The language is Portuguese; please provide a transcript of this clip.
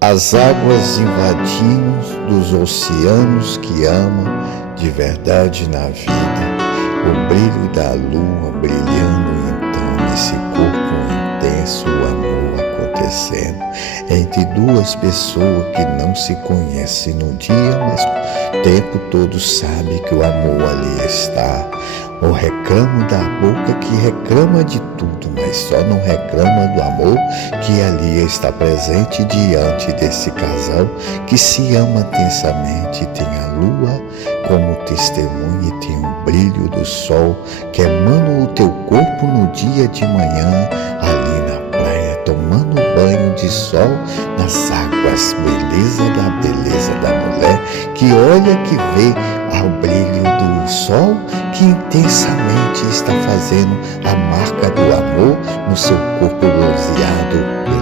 As águas invadindo dos oceanos que ama de verdade na vida, o brilho da lua brilhando então nesse corpo intenso, o amor acontecendo entre duas pessoas que não se conhecem no dia, mas o tempo todo sabe que o amor ali está. O reclamo da boca que reclama de tudo, mas só não reclama do amor que ali está presente diante desse casal que se ama intensamente. Tem a lua como testemunha e tem o brilho do sol que emana o teu corpo no dia de manhã, ali na praia, tomando banho de sol nas águas. Beleza da mulher que olha, que vê ao brilho do sol que intensamente está fazendo a marca do amor no seu corpo bronzeado.